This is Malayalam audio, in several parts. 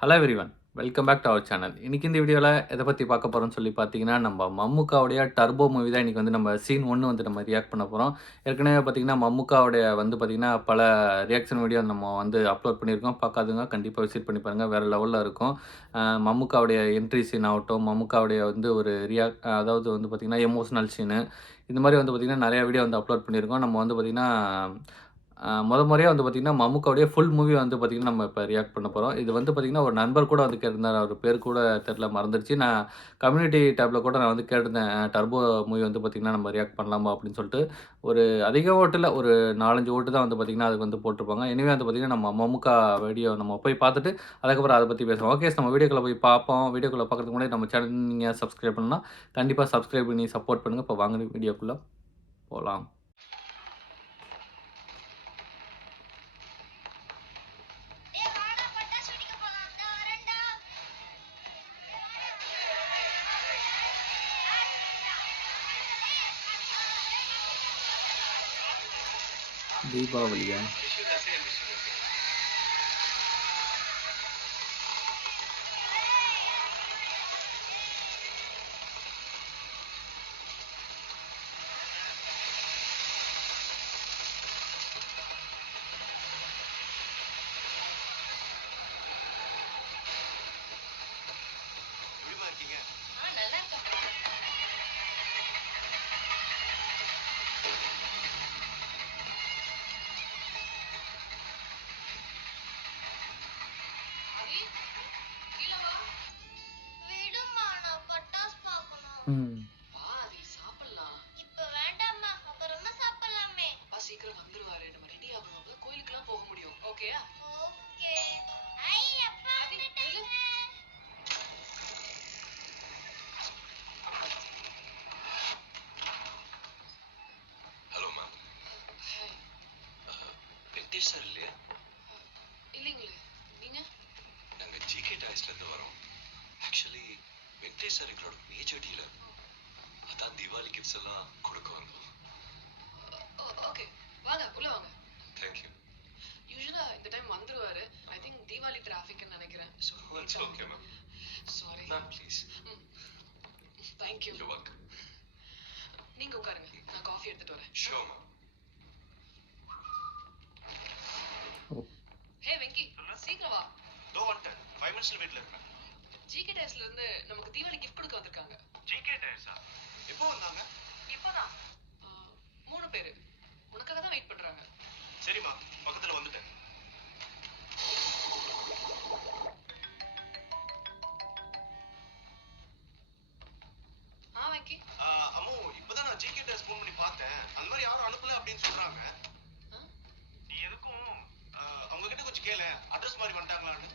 Hello everyone. Welcome back to our channel. இன்னைக்கு இந்த வீடியோல எத பத்தி பார்க்க போறோம்னு சொல்லி பார்த்தீங்கன்னா, நம்ம மம்முக்காவுடைய டர்போ மூவி தான் இன்னைக்கு வந்து நம்ம சீன் 1 வந்து நம்ம ரியாக்ட் பண்ண போறோம். ஏற்கனவே பார்த்தீங்கன்னா, மம்முக்காவுடைய வந்து பார்த்தீங்கன்னா, பல ரியாக்ஷன் வீடியோ நம்ம வந்து அப்லோட் பண்ணியிருக்கோம். பார்க்காதவங்க கண்டிப்பா விசிட் பண்ணி பாருங்க. வேற லெவல்ல இருக்கும். மம்முக்காவுடைய என்ட்ரி சீன் ஆகட்டும், மம்முக்காவுடைய வந்து ஒரு அதாவது வந்து பார்த்தீங்கன்னா, எமோஷனல் சீனு இந்த மாரி வந்து பார்த்தீங்கன்னா, நெறைய வீடியோ வந்து அப்லோட் பண்ணியிருக்கோம். நம்ம வந்து பார்த்தீங்கன்னா, முறையா வந்து பார்த்தீங்கன்னா, மம்முக்காவுடைய ஃபுல் மூவி வந்து பார்த்தீங்கன்னா, நம்ம இப்ப ரியாக்ட் பண்ண போறோம். இது வந்து பார்த்தீங்கன்னா, ஒரு நண்பர் கூட வந்து கேட்டிருந்தாரு. அவரு பேர் கூட தெரியல மறந்துருச்சு. நான் கம்யூனிட்டி டேப்ல கூட நான் வந்து கேட்டிருந்தேன். டர்போ மூவி வந்து பார்த்தீங்கன்னா, நம்ம ரியாக்ட் பண்ணலாமா அப்படின்னு சொல்லிட்டு. ஒரு அதிக ஓட்டு இல்ல. ஒரு 4, 5 ஓட்டு தான் வந்து பார்த்தீங்கன்னா, அதுக்கு வந்து போட்டிருப்பாங்க. எனிவே வந்து பார்த்தீங்கன்னா, நம்ம மம்முக்கா வீடியோ நம்ம போய் பார்த்துட்டு, அதுக்கப்புறம் அத பத்தி பேசுவோம். ஓகே, நம்ம வீடியோக்குள்ள போய் பார்ப்போம். வீடியோக்குள்ள பார்க்கறதுக்கு முன்னாடி நம்ம சேனல் நீங்க சப்ஸ்கிரைப் பண்ணலனா, கண்டிப்பா சப்ஸ்கிரைப் பண்ணி சப்போர்ட் பண்ணுங்க. இப்போ வாங்க வீடியோக்குள்ள போலாம். தீபாவளியா? ம். வா ஆதி சாப்பிடலாம். இப்ப வேண்டாம்மா, அப்புறமா சாப்பிடலாமே. அப்பா சீக்கிரம் வந்துருவாரு. நம்ம ரெடி ஆகணும். அப்பதான் கோயிலுக்குலாம் போக முடியும். ஓகேயா? ஓகே. ஐ அப்பா வந்துட்டாங்க. Hello ma'am. Hi. Venkatesh sir இல்லையா? இல்லைங்களே. நீங்க? நாங்க ஜிகே டாய்ஸ்ல இருந்து வரோம். ஆக்சுவலி வெங்கடேஷ் சார் எங்களோட மேஜர் டீலர். அதான் தீபாவளி கிஃப்ட்ஸ் எல்லாம் கொடுக்க வந்தோம். ஓகே. வாங்க உள்ள வாங்க. தேங்க்யூ. யூசுவலா இந்த டைம் வந்துருவாரு. ஐ திங்க் தீபாவளி டிராஃபிக்னு நினைக்கிறேன். So it's okay ma'am. Sorry. Ma'am please. Thank you. You welcome. நீங்க உட்காருங்க. நான் காஃபி எடுத்துட்டு வரேன். Sure ma'am. ஹே வெங்கி, சீக்கிரம் வா. தோ வந்துட்டேன். 5 மினிட்ஸ்ல வீட்ல இருக்கேன். ஜிகே டைஸ்ல இருந்து நமக்கு தீபாவளி கிஃப்ட் கொடுக்க வந்திருக்காங்க. ஜிகே டயர்ஸா? எப்போ வந்தாங்க? இப்போதான் 3 பேரு உனக்காக தான் வெயிட் பண்றாங்க. சரிம்மா, பக்கத்துல வந்துட்டேன். வெங்கி. அம்மு, இப்பதான் நான் ஜிகே டயர்ஸ் ஃபோன் பண்ணி பார்த்தேன். அந்த மாதிரி யாரும் அனுப்பல அப்படின்னு சொல்றாங்க. நீ எதுக்கும் அவங்க கிட்ட கொஞ்சம் கேளு, அட்ரஸ் மாதிரி வந்துட்டாங்களான்னு.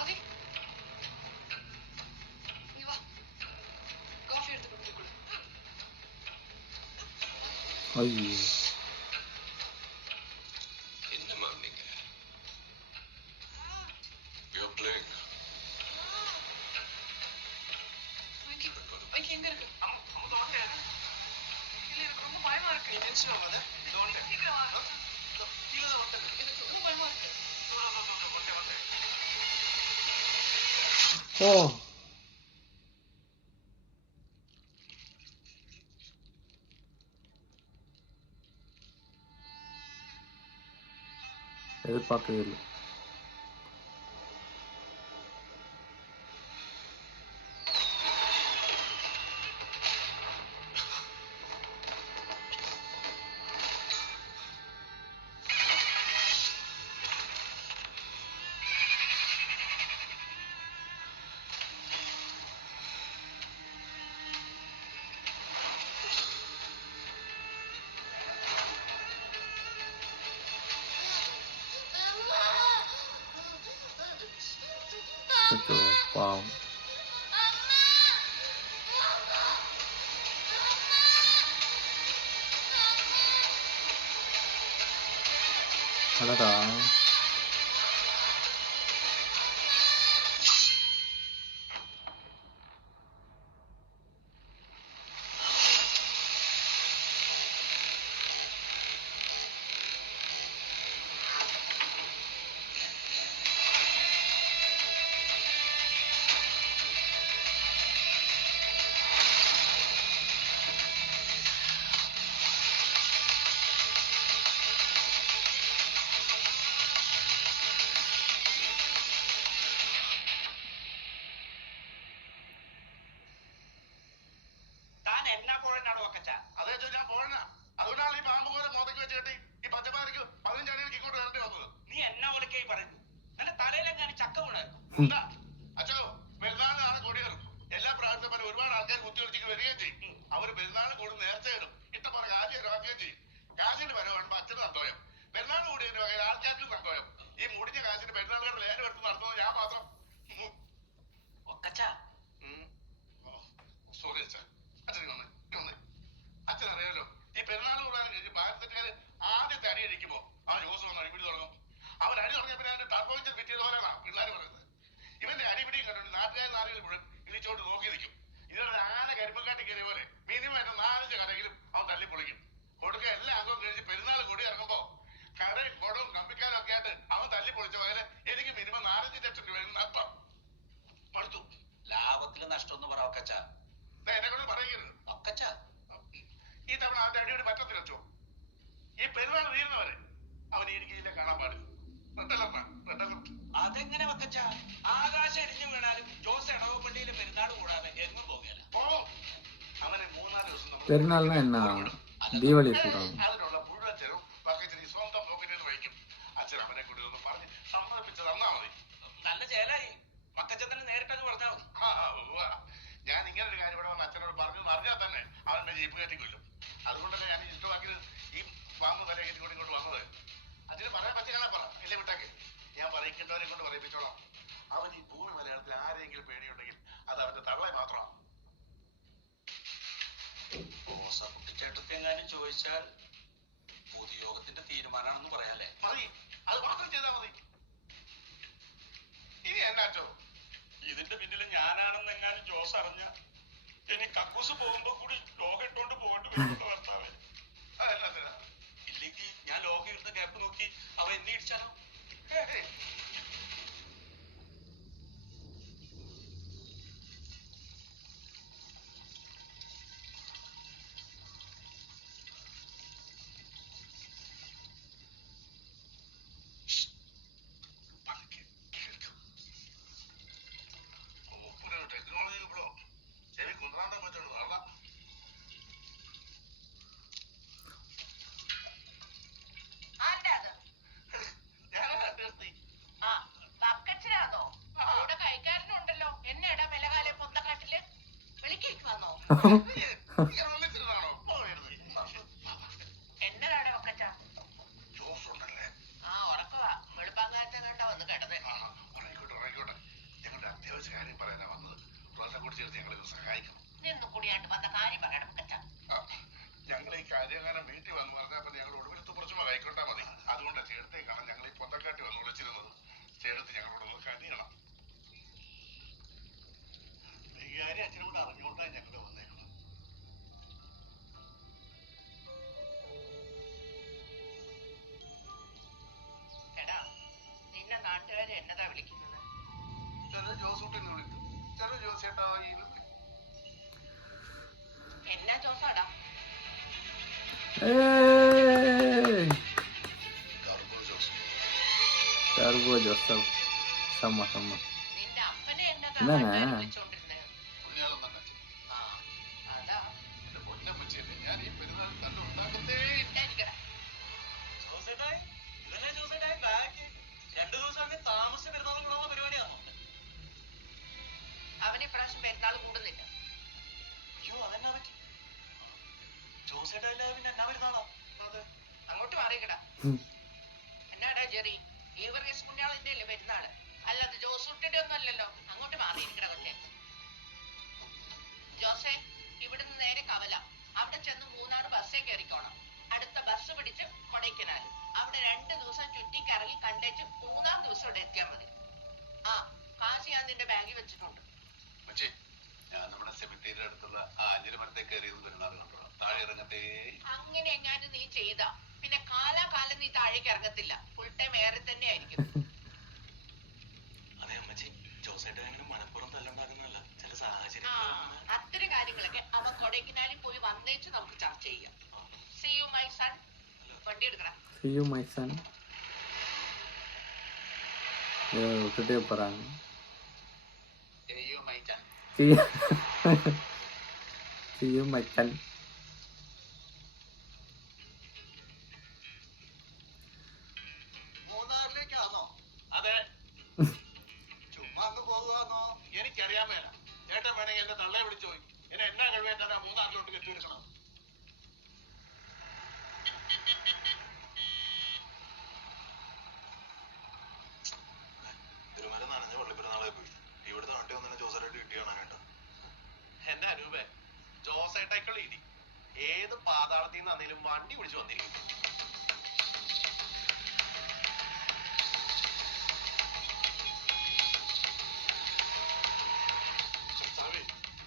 ஆதி, இங்க வா. காஃபி எடுத்து கொடுத்து கொடு. ஐயோ! என்ன மேம் நீங்க? We are playing. Venky, Venky எங்க இருக்கு? அம்மு தோ வந்துட்டேன். இல்ல, எனக்கு ரொம்ப பயமா நீ இருக்கு. டென்ஷன் ஆகாத. இதோ வந்துட்டேன். சீக்கிரம் வா. கீழே தான் வந்துட்டேன். எனக்கு ரொம்ப பயமா இருக்கு. வந்துட்டேன். ஓ! எதிர்பார்க்கவே இல்ல. அச்சச்சோ! பாவம். அடடா! എന്നാ പോഴനാണോ ഒക്കച്ച? അതേ ഞാൻ പോഴന. അതുകൊണ്ടാണ് ഈ പാമ്പ് പോലെ മോതയ്ക്ക് വെച്ച് കെട്ടി ഈ പച്ചപ്പാറയ്ക്ക് 15 അടി എനിക്ക് ഇങ്ങോട്ട് വരേണ്ടി വന്നത്. നീ എന്നാ ഒലക്കായി പറയുന്നു? എന്റെ തലയിലെങ്ങാനും ചക്ക വീണായിരുന്നു. അച്ഛോ, പെരുന്നാളിനാണ് കൊടിയേറും. എല്ലാ പ്രാവശ്യത്തെ പോലെ ഒരുപാട് ആൾക്കാർ കുത്തിയൊളിച്ചിട്ട് വരികയും ചെയ്യും. അവര് പെരുന്നാളിന് കൂടി നേർച്ച ഇടും. ഇഷ്ടംപോലെ കാശ് ചെലവാക്കുകയും ചെയ്യും. കാശിന്റെ വരവ് കാണുമ്പോ അച്ഛന് സന്തോഷം. പെരുന്നാൾ കൂടിയതിന്റെ വകയിൽ ആൾക്കാർക്കും സന്തോഷം. ഈ മുടിഞ്ഞ കാശിന് പെരുന്നാളുകാരുടെ ലേലം എടുത്ത് നടത്തുന്നത് ഞാൻ മാത്രം. സോറി അച്ഛാ. അച്ഛൻ വന്നേ. അച്ഛനറിയാലോ, ഈ പെരുന്നാൾ കൂടാനും കഴിഞ്ഞ് ഭാരതക്കാര് ആദ്യത്തെ അടി അടിക്കുമ്പോ ആ ജോസ് വന്ന് അടിപിടി തുടങ്ങും. അവൻ അടി തുടങ്ങിയ പിന്നെ അവന്റെ ടർബോയിഞ്ചർ ഫിറ്റ് പോലെയാണ് പിള്ളേർ പറയുന്നത്. ഇവന്റെ അടിപിടിയും കണ്ടോണ്ട് നാട്ടുകാർ നാലുകൾ മുഴുവൻ ഇളിച്ചോണ്ട് നോക്കി നിൽക്കും. ഇതൊരു ആന കരിമ്പക്കാട്ടി കയറിയ പോലെ മിനിമം എന്റെ 4-5 കടയിലും അവൻ തല്ലി പൊളിക്കും. കൊടുക്ക എല്ലാ അംഗവും കഴിഞ്ഞ് പെരുന്നാൾ കൊടി ഇറങ്ങുമ്പോ കടയും കൊടവും കമ്പിക്കാരും ഒക്കെ ആയിട്ട് അവൻ തല്ലി പൊളിച്ച പോലെ എനിക്ക് മിനിമം 4-5 ലക്ഷം രൂപ നഷ്ടം. പടുത്തു ലാഭത്തില് നഷ്ടം എന്ന് പറ ഒക്കച്ച. എന്നെ കൊണ്ട് പറയരുത് ഒക്കച്ച. ഈ തവണ അവന്റെ അടിയോട് പറ്റത്തിൽ വെച്ചോ. ഈ പെരുന്നാൾ തീരുന്നവരെ അവൻ ഇടുക്കിയിലെ കാണാൻ പാടില്ല. അതെങ്ങനെ വെക്കച്ച? ആകാശം ഇടിഞ്ഞു വീണാലും ജോസ് ഇടവപ്പള്ളിയിലെ പെരുന്നാൾ കൂടാതെ എങ്ങും പോകുകയില്ല. അവനെ 3-4 ദിവസം പെരുന്നാളിന് എന്നാ ദീപാവളി சொல்றாங்க. അതിനുള്ള മുഴുവൻ ചെലവും പക്കച്ചിരി സ്വന്തം പോക്കറ്റിൽ വഹിക്കും. അച്ഛൻ അവനെ കൂടി ഒന്ന് പറഞ്ഞ് സമ്മതിപ്പിച്ച് തന്നാ മതി. നല്ല ചേലായി. പക്കച്ചനെ നേരിട്ടങ്ങ് പറഞ്ഞാൽ മതി. ഞാൻ ഇങ്ങനെ ഒരു കാര്യം ഇവിടെ വന്ന് അച്ഛനോട് പറഞ്ഞു അറിഞ്ഞാൽ തന്നെ അവന്റെ ജീപ്പ് കയറ്റി കൊല്ലും. അതുകൊണ്ടല്ലേ ഞാൻ ഇഷ്ടമാക്കിയത് ഈ പാമ്പ് തല കയറ്റി കൊണ്ട് ഇങ്ങോട്ട് വന്നത്. അച്ഛന് പറയാൻ പറ്റിയാണെ പറ, ഇല്ലേ വിട്ടാക്ക്. ഞാൻ പറയിക്കേണ്ടവരെ കൊണ്ട് പറയിപ്പിച്ചോളാം. അവൻ ഈ ഭൂമി മലയാളത്തിൽ ആരെങ്കിലും പേടിയുണ്ടെങ്കിൽ അത് അവന്റെ തള്ളെ മാത്രമാണ്. കുട്ടിച്ചേട്ടത്തെങ്ങാനും ചോദിച്ചാൽ പൊതുയോഗത്തിന്റെ തീരുമാനമാണെന്ന് പറയാല്ലേ? മതി, അത് മാത്രം ചെയ്താൽ മതി. ഇനി എന്നാച്ചോ ഇതിന്റെ പിന്നിൽ ഞാനാണെന്ന് എങ്ങാനും ജോസ് അറിഞ്ഞ ഇനി കക്കൂസ് പോകുമ്പോ കൂടി ലോകം ഇട്ടോണ്ട് പോകേണ്ടി വരുന്ന ഭർത്താവേ. അതെന്നാ ഇല്ലെങ്കിൽ ഞാൻ ലോകം ഇരുന്ന ഗ്യാപ്പ് നോക്കി അവ എന്നെ ഇടിച്ചാലോ? ടെക്നോളജി ഇപ്പോ ചെവി കുന്ത്രാണ്ടം പറ്റുള്ളൂ. അതാ ഞങ്ങളുടെ അത്യാവശ്യ കാര്യം പറയാനാ വന്നത്. ചേർത്ത് ഞങ്ങളെ സഹായിക്കണം. ഞങ്ങൾ ഈ കാര്യകാലം വീട്ടിൽ വന്ന് പറഞ്ഞാൽ ഞങ്ങൾ ഒടുവിലത്ത് കുറച്ചും കൈക്കൊണ്ടാ മതി. അതുകൊണ്ട് ചേർത്തേ കാണാൻ ഞങ്ങൾ ഈ പൊന്തക്കാട്ടി വന്ന് വിളിച്ചിരുന്നത്. ചേർത്ത് ഞങ്ങളോടൊന്ന് കനിയണം. ഈ കാര്യം അച്ഛനോട് അറിഞ്ഞുകൊണ്ടാ ഞങ്ങൾ വന്നേക്കണം. നിന്നെ നാട്ടുകാരെ എന്നതാ വിളിക്കുന്നത്? ജോസൂട്ടിന്ന് വിളിക്കും. ചെറു ജോസേട്ടാ. എന്നാ ജോസാടാ? Turbo Joseph sama sama. നിന്റെ അപ്പനെ എന്നതാ എന്നാ വിളിച്ചോണ്ടിരുന്നത്? അതാ ഞാൻ ഈ പെരുന്നാൾ തന്നെ ഉണ്ടാക്കത്തേ. അവന് ഇപ്രാവശ്യം പെരുന്നാൾ കൂടുന്നില്ല. അയ്യോ, അതെന്നാ പറ്റി? ജോസേട്ടാ പിന്നെ എന്നാ വരുന്നാളോ? അങ്ങോട്ട് മാറിക്കടാ. എന്നാടാ ജെറി, ഈ വർഗീസ് പുണ്യാളിന്റെ അല്ലേ പെരുന്നാള്? അല്ലാതെ ജോസൂട്ടിന്റെ ഒന്നും അല്ലല്ലോ. അങ്ങോട്ട് മാറിയിരിക്കട കൊച്ചെ. ജോസേ, ഇവിടുന്ന് നേരെ കവല. അവിടെ ചെന്ന് 3 ബസ്സേ കയറിക്കോണം. അടുത്ത ബസ് പിടിച്ച് കൊടൈക്കനാൽ. അവിടെ 2 ദിവസം ചുറ്റിക്കറങ്ങി കണ്ടേച്ച് 3-ാം ദിവസം ഇവിടെ എത്തിയാൽ മതി. ആ കാശ് ഞാൻ നിന്റെ ബാഗിൽ വെച്ചിട്ടുണ്ട്. ഞാൻ നമ്മുടെ സെമിത്തേരിയുടെ അടുത്തുള്ള ആ 5 മരത്തെ കയറിയത് പെരുന്നാൾ കണ്ടോ? താഴെ ഇറങ്ങത്തേ. അങ്ങനെ എങ്ങാനും നീ ചെയ്താ പിന്നെ കാലാകാലം നീ താഴേക്ക് ഇറങ്ങത്തില്ല. ഫുൾ ടൈം ഏറെ തന്നെ ആയിരിക്കും. അതെ അമ്മച്ചി, ജോസേട്ടനും മനപ്പുറം തല്ലുണ്ടാക്കുന്നല്ല ചില സാഹചര്യം. അത്തരം കാര്യങ്ങളൊക്കെ അവൻ കൊടൈക്കനാലിൽ പോയി വന്നേച്ച് നമുക്ക് ചർച്ച ചെയ്യാം. See you my son. വണ്ടി എടുക്കണം. See you my son. விட்டுட்டே போறாங்க. See you my son. See you, my son. മൂന്നാറിലേക്കാണോ? അതെ. ചുമ്മാ അങ്ങ് പോകുവാന്നോ? എനിക്കറിയാൻ മേല. ചേട്ടൻ വേണമെങ്കിൽ എന്റെ തള്ളയെ വിളിച്ചു പോയി. എന്നെ എന്നാ കഴിവേറ്റാ മൂന്നാറിലോട്ട് കെട്ടിയെടുക്കണം. തിരുമല നനഞ്ഞ പള്ളിപ്പെരുന്നാളായി പോയി. ഇവിടുത്തെ നാട്ടിൽ വന്നെ ജോസറായിട്ട് കിട്ടി കാണാനായിട്ടാ. എന്റെ അനൂപേ, ജോസേട്ടേക്കുള്ള ഇടി ഏത് പാതാളത്തിൽ നിന്നാണെങ്കിലും വണ്ടി പിടിച്ചു വന്നിരിക്കും.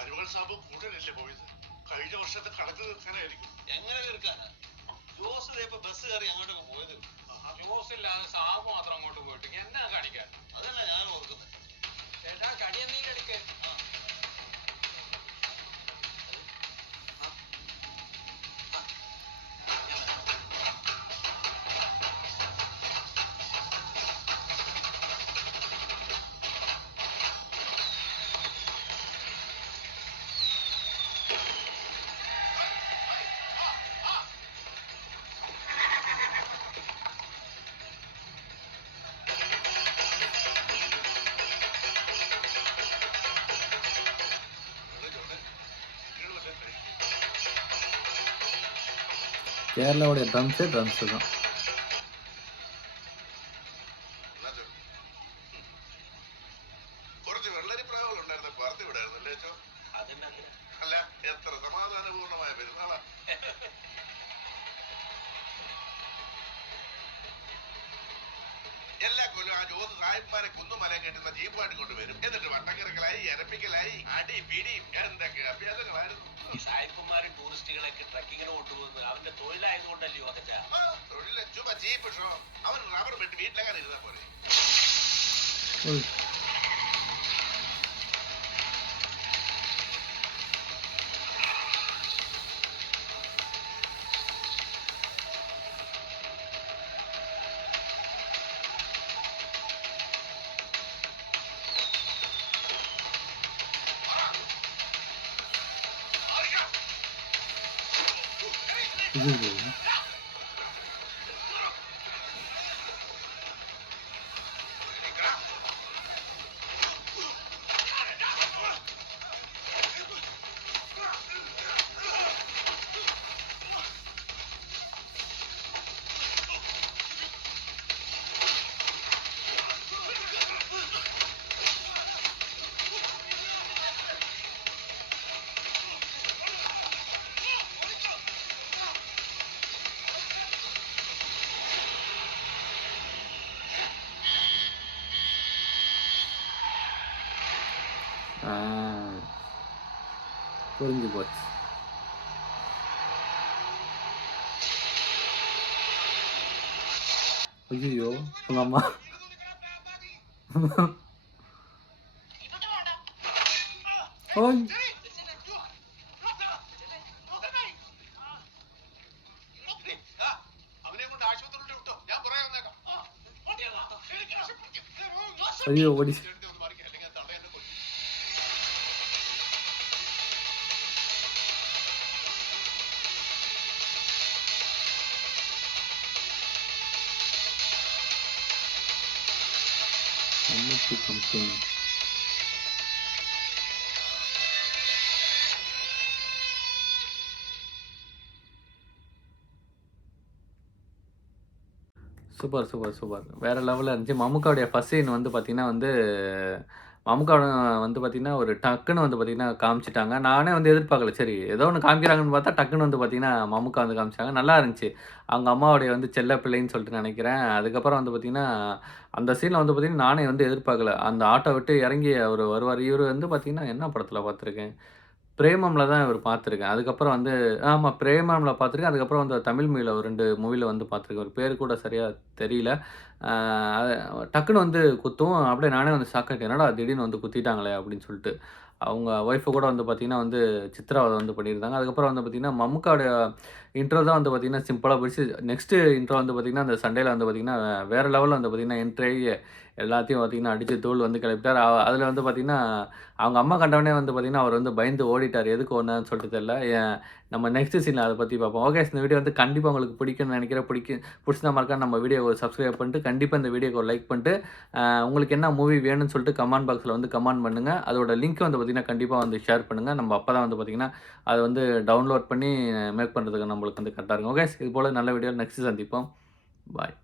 അരുവൽ സാബ് കൂടുതലല്ലേ പോയത്? കഴിഞ്ഞ വർഷത്തെ കണക്ക് തീർക്കാനായിരിക്കും. എങ്ങനെ തീർക്കാനാ? ജോസ് ഇപ്പൊ ബസ് കയറി അങ്ങോട്ടൊക്കെ പോയത്. ജോസില്ലാതെ സാബ് മാത്രം അങ്ങോട്ട് പോയിട്ട് എന്നാ കാണിക്കാൻ? അതല്ല ഞാൻ ഓർക്കുന്നത്. ചേട്ടാ കടി എന്തെങ്കിലും എടുക്കേ. கேரளாவுடைய ட்ரம்ஸே ட்ரம்ஸு தான். കുറച്ച് വെള്ളരിപ്രാവുകൾ ഉണ്ടായിരുന്നു, പറത്തി വിടായിരുന്നു അല്ലേ അച്ചോ? അല്ല, എത്ര സമാധാനപൂർണമായ പെരുന്നാളാ. എല്ലാ കൊല്ലം ആ ജോസ് സാഹിബ്മാരെ കുന്നുമലയും കെട്ടുന്ന ജീപ്പാട്ടി കൊണ്ടുവരും. എന്നിട്ട് വട്ടക്കിറക്കലായി, എരപ്പിക്കലായി, അടി പിടിയും എന്തൊക്കെ അഭ്യാസങ്ങളായിരുന്നു. ഈ സായിപ്പന്മാരും ടൂറിസ്റ്റുകളൊക്കെ ട്രക്കിങ്ങിന് കൊണ്ടുപോകുന്നത് അവന്റെ തൊഴിലായതുകൊണ്ടല്ലയോ അതൊക്കെ? തൊഴിലെ ചുമ ജീപ്പ് ഷോ. അവൻ റബ്ബർ വെട്ടി വീട്ടിലെങ്ങനെ ഇരുന്നാ പോലെ. ഉയ്. ஐயையோ. புரிஞ்சு போச்சு. ஐயோ உங்க அம்மா. ஓய். അവനെ കൊണ്ട് ആശുപത്രിയിലോട്ട് വിട്ടോ, ഞാൻ പുറകെ വന്നേക്കാം. ஐயோ ஓடி. மம்முட்டி கம்பெனி. Super super super. வேற லெவல்ல இருந்துச்சு. மம்முக்காவுடைய ஃபர்ஸ்ட் சீன் வந்து பார்த்தீங்கன்னா வந்து மம்முக்கா வந்து பார்த்தீங்கன்னா, ஒரு டக்குன்னு வந்து பார்த்தீங்கன்னா காமிச்சுட்டாங்க. நானே வந்து எதிர்பார்க்கல. சரி ஏதோ ஒண்ணு காமிக்கிறாங்கன்னு பார்த்தா, டக்குன்னு வந்து பார்த்தீங்கன்னா, மம்முக்கா வந்து காமிச்சாங்க. நல்லா இருந்துச்சு. அவங்க அம்மாவுடைய வந்து செல்ல பிள்ளைன்னு சொல்லிட்டு நெனைக்கிறேன். அதுக்கப்புறம் வந்து பார்த்தீங்கன்னா, அந்த சீன்ல வந்து பார்த்தீங்கன்னா, நானே வந்து எதிர்பார்க்கல. அந்த ஆட்டோ விட்டு இறங்கி அவரு வருவாரு. இவரு வந்து பார்த்தீங்கன்னா, என்ன படத்துல பார்த்துருக்கேன்? பிரேமம்ல தான் இவரு பார்த்துருக்கேன். அதுக்கப்புறம் வந்து ஆமா பிரேமம்ல பார்த்துருக்கேன். அதுக்கப்புறம் வந்து தமிழ் மூவில ஒரு 2 மூவில வந்து பார்த்துருக்கேன். ஒரு பேரு கூட சரியா தெரியல. அது டக்குனு வந்து குத்தும். அப்படியே நானே வந்து ஷாக் ஆயிட்டேன். என்னடா திடீர்னு வந்து குத்திட்டாங்களே அப்படின்னு சொல்லிட்டு. அவங்க ஒய்ஃப் கூட வந்து பார்த்தீங்கன்னா வந்து சித்ராவதை வந்து பண்ணியிருந்தாங்க. அதுக்கப்புறம் வந்து பார்த்தீங்கன்னா, மம்முக்காவுடைய இன்ட்ரோ தான் வந்து பார்த்தீங்கன்னா சிம்பிளா போயிடுச்சு. நெக்ஸ்ட் இன்ட்ரோ வந்து பார்த்தீங்கன்னா, அந்த சண்டேல வந்து பார்த்தீங்கன்னா, வேற லெவல்ல வந்து பார்த்தீங்கன்னா என்ட்ரி ஆகி எல்லாத்தையும் பார்த்திங்கன்னா அடித்து தூள் வந்து கிளப்பிட்டார். அதில் வந்து பார்த்திங்கன்னா அவங்க அம்மா கண்டவனே வந்து பார்த்திங்கன்னா அவர் வந்து பயந்து ஓடிட்டார். எதுக்கு ஓடுனான்னு சொல்லிட்டு தெரியல. நம்ம நெக்ஸ்ட் சீனில் அதை பற்றி பார்ப்போம். ஓகே, இந்த வீடியோ வந்து கண்டிப்பாக உங்களுக்கு பிடிக்கும்னு நினைக்கிறேன். பிடிச்சிருந்தா மறக்காம நம்ம வீடியோவை சப்ஸ்கிரைப் பண்ணிட்டு கண்டிப்பாக இந்த வீடியோக்கு ஒரு லைக் பண்ணிட்டு உங்களுக்கு என்ன மூவி வேணும்னு சொல்லிட்டு கமெண்ட் பாக்ஸில் வந்து கமெண்ட் பண்ணுங்கள். அதோட லிங்க் வந்து பார்த்திங்கன்னா கண்டிப்பாக வந்து ஷேர் பண்ணுங்கள். நம்ம அப்போ தான் வந்து பார்த்திங்கன்னா அதை வந்து டவுன்லோட் பண்ணி மேக் பண்ணுறதுக்கு நம்மளுக்கு வந்து கரெக்டாக இருக்கும். ஓகே, இது போல் நல்ல வீடியோ நெக்ஸ்ட் சந்திப்போம். பாய்.